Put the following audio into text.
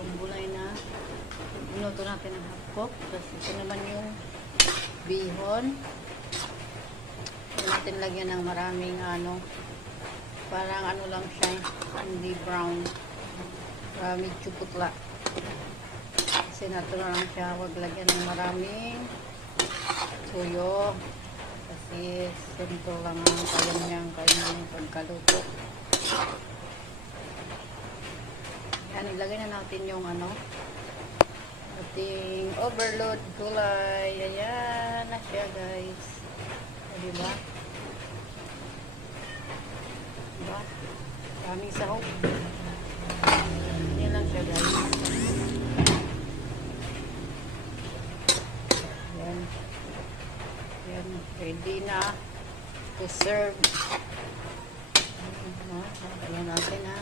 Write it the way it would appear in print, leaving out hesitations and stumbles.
yung gulay na minuto natin ang half-cook. Tapos ito naman yung bihon. Ito natin lagyan ng maraming parang lang siya, hindi brown. Medyo putla. Kasi natural lang siya. Huwag lagyan ng maraming tuyo. Kasi simple lang ang kaya niyang pagkaluto. Yan, ilagay na natin yung ating overload gulay. Ayan na siya, guys. Diba? Diba? Kaming sahog. Yan lang siya, guys. Yan. Yan. Ready na to serve. Ayan natin, ha.